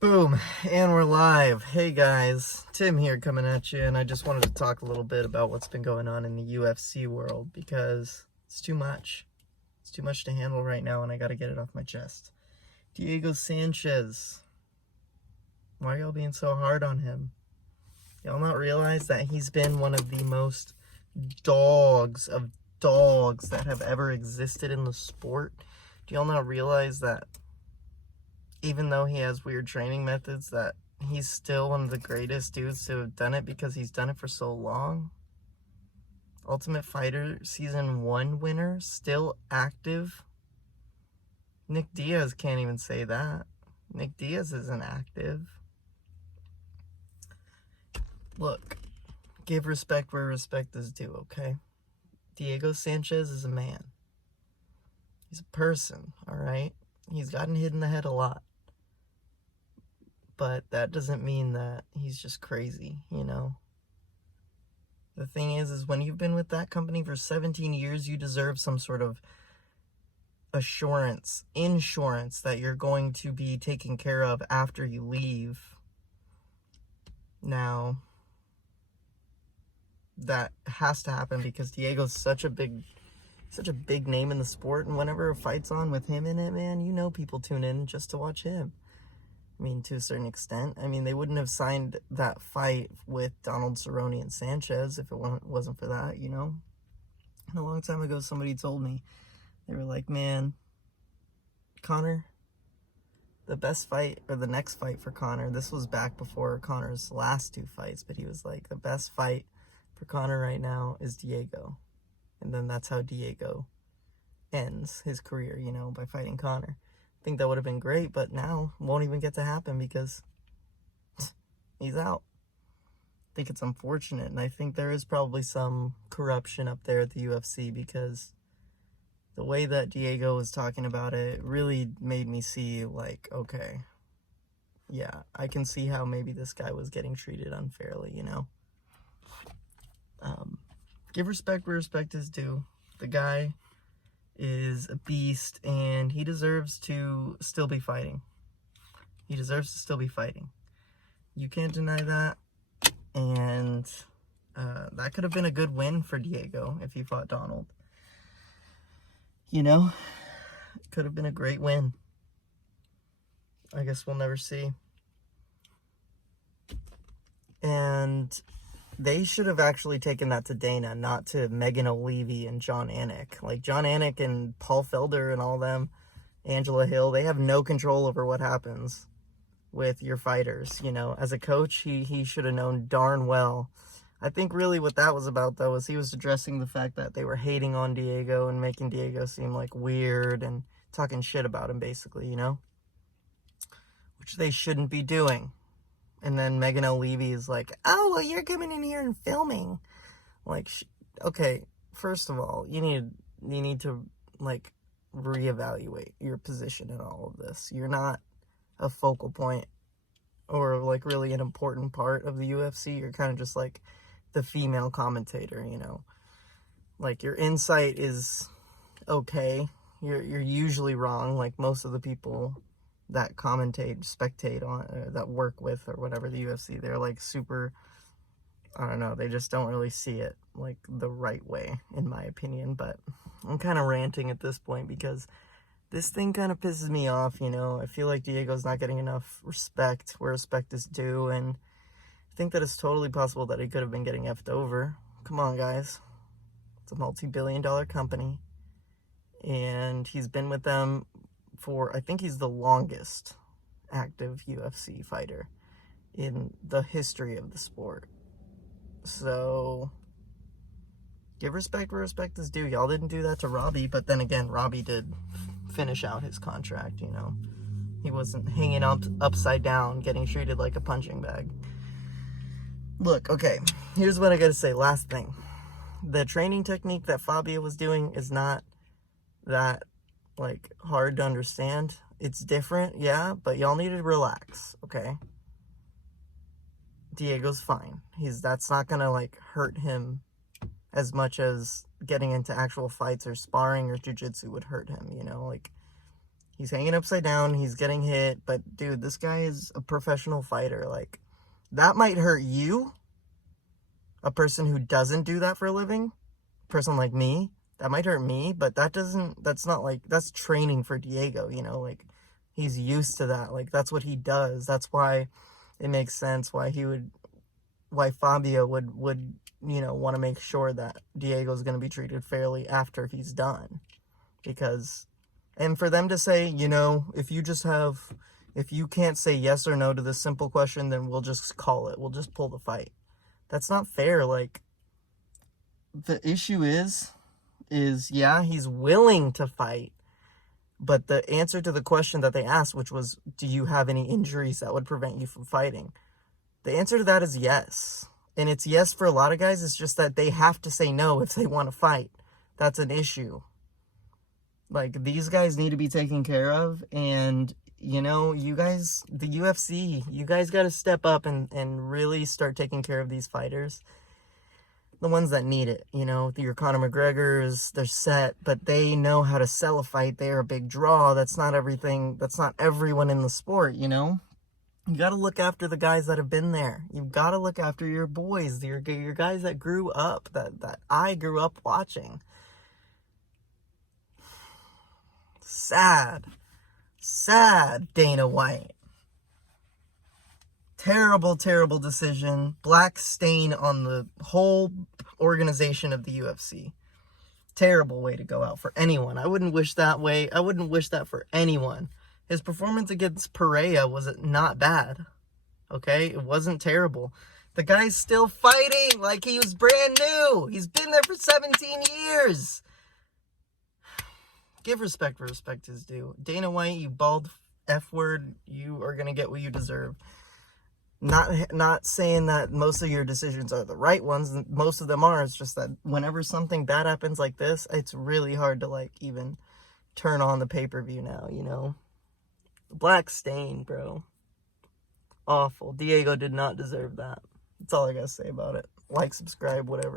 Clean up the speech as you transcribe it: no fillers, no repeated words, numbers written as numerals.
Boom, and we're live. Hey guys, Tim here coming at you, and I just wanted to talk a little bit about what's been going on in the UFC world because it's too much. It's too much to handle right now, and I gotta get it off my chest. Diego Sanchez. Why are y'all being so hard on him? Y'all not realize that he's been one of the most dogs of dogs that have ever existed in the sport? Do y'all not realize that even though he has weird training methods, that he's still one of the greatest dudes to have done it because he's done it for so long? Ultimate Fighter Season 1 winner, still active. Nick Diaz can't even say that. Nick Diaz isn't active. Look, give respect where respect is due, okay? Diego Sanchez is a man. He's a person, alright? He's gotten hit in the head a lot. But that doesn't mean that he's just crazy, you know? The thing is when you've been with that company for 17 years, you deserve some sort of insurance that you're going to be taken care of after you leave. Now, that has to happen because Diego's such a big name in the sport, and whenever a fight's on with him in it, man, you know people tune in just to watch him. I mean, to a certain extent. I mean, they wouldn't have signed that fight with Donald Cerrone and Sanchez if it wasn't for that, you know? And a long time ago, somebody told me, they were like, man, Conor, the best fight, or the next fight for Conor, this was back before Conor's last two fights, but he was like, the best fight for Conor right now is Diego. And then that's how Diego ends his career, you know, by fighting Conor. I think that would have been great, but now won't even get to happen because he's out. I think it's unfortunate, and I think there is probably some corruption up there at the UFC because the way that Diego was talking about it really made me see, like, okay, yeah, I can see how maybe this guy was getting treated unfairly, you know? Give respect where respect is due. The guy is a beast, and he deserves to still be fighting. He deserves to still be fighting. You can't deny that, and that could have been a good win for Diego if he fought Donald. You know, it could have been a great win. I guess we'll never see. And they should have actually taken that to Dana, not to Megan O'Leary and John Anik. Like, John Anik and Paul Felder and all them, Angela Hill, they have no control over what happens with your fighters, you know? As a coach, he should have known darn well. I think really what that was about, though, was he was addressing the fact that they were hating on Diego and making Diego seem, like, weird and talking shit about him, basically, you know? Which they shouldn't be doing. And then Megan O'Leary is like, oh, well, you're coming in here and filming. Like, okay, first of all, you need to, like, reevaluate your position in all of this. You're not a focal point or, like, really an important part of the UFC. You're kind of just, like, the female commentator, you know. Like, your insight is okay. You're usually wrong, like most of the people that spectate on, that work with or whatever the UFC, they're like super, I don't know, they just don't really see it like the right way, in my opinion. But I'm kind of ranting at this point because this thing kind of pisses me off, you know. I feel like Diego's not getting enough respect where respect is due, and I think that it's totally possible that he could have been getting effed over. Come on, guys. It's a multi-billion-dollar company, and he's been with them for, I think he's the longest active UFC fighter in the history of the sport. So, give respect where respect is due. Y'all didn't do that to Robbie, but then again, Robbie did finish out his contract, you know. He wasn't hanging upside down, getting treated like a punching bag. Look, okay, here's what I gotta say, last thing. The training technique that Fabio was doing is not that, like, hard to understand. It's different, yeah, but y'all need to relax, okay? Diego's fine. That's not gonna, like, hurt him as much as getting into actual fights or sparring or jiu-jitsu would hurt him, you know? Like, He's hanging upside down. He's getting hit. But, dude, this guy is a professional fighter. Like, that might hurt you, a person who doesn't do that for a living, a person like me. That might hurt me, but that's not like, that's training for Diego, you know? Like, he's used to that. Like, that's what he does. That's why it makes sense why Fabio would you know, want to make sure that Diego's going to be treated fairly after he's done. Because, and for them to say, you know, if you can't say yes or no to this simple question, then we'll just call it. We'll just pull the fight. That's not fair. Like, the issue is yeah, he's willing to fight. But the answer to the question that they asked, which was, do you have any injuries that would prevent you from fighting? The answer to that is yes. And it's yes for a lot of guys. It's just that they have to say no if they want to fight. That's an issue. Like, these guys need to be taken care of. And, you know, you guys, the UFC, you guys got to step up and really start taking care of these fighters. The ones that need it, you know, your Conor McGregors, they're set, but they know how to sell a fight. They're a big draw. That's not everything. That's not everyone in the sport, you know. You got to look after the guys that have been there. You've got to look after your boys, your guys that grew up, that I grew up watching. Sad Dana White. Terrible decision. Black stain on the whole organization of the UFC. Terrible way to go out for anyone. I wouldn't wish that way. I wouldn't wish that for anyone. His performance against Pereira was not bad. Okay? It wasn't terrible. The guy's still fighting like he was brand new. He's been there for 17 years. Give respect where respect is due. Dana White, you bald F word, you are going to get what you deserve. Not saying that most of your decisions are the right ones. Most of them are. It's just that whenever something bad happens like this, it's really hard to, like, even turn on the pay-per-view now, you know? Black stain, bro. Awful. Diego did not deserve that. That's all I gotta say about it. Like, subscribe, whatever.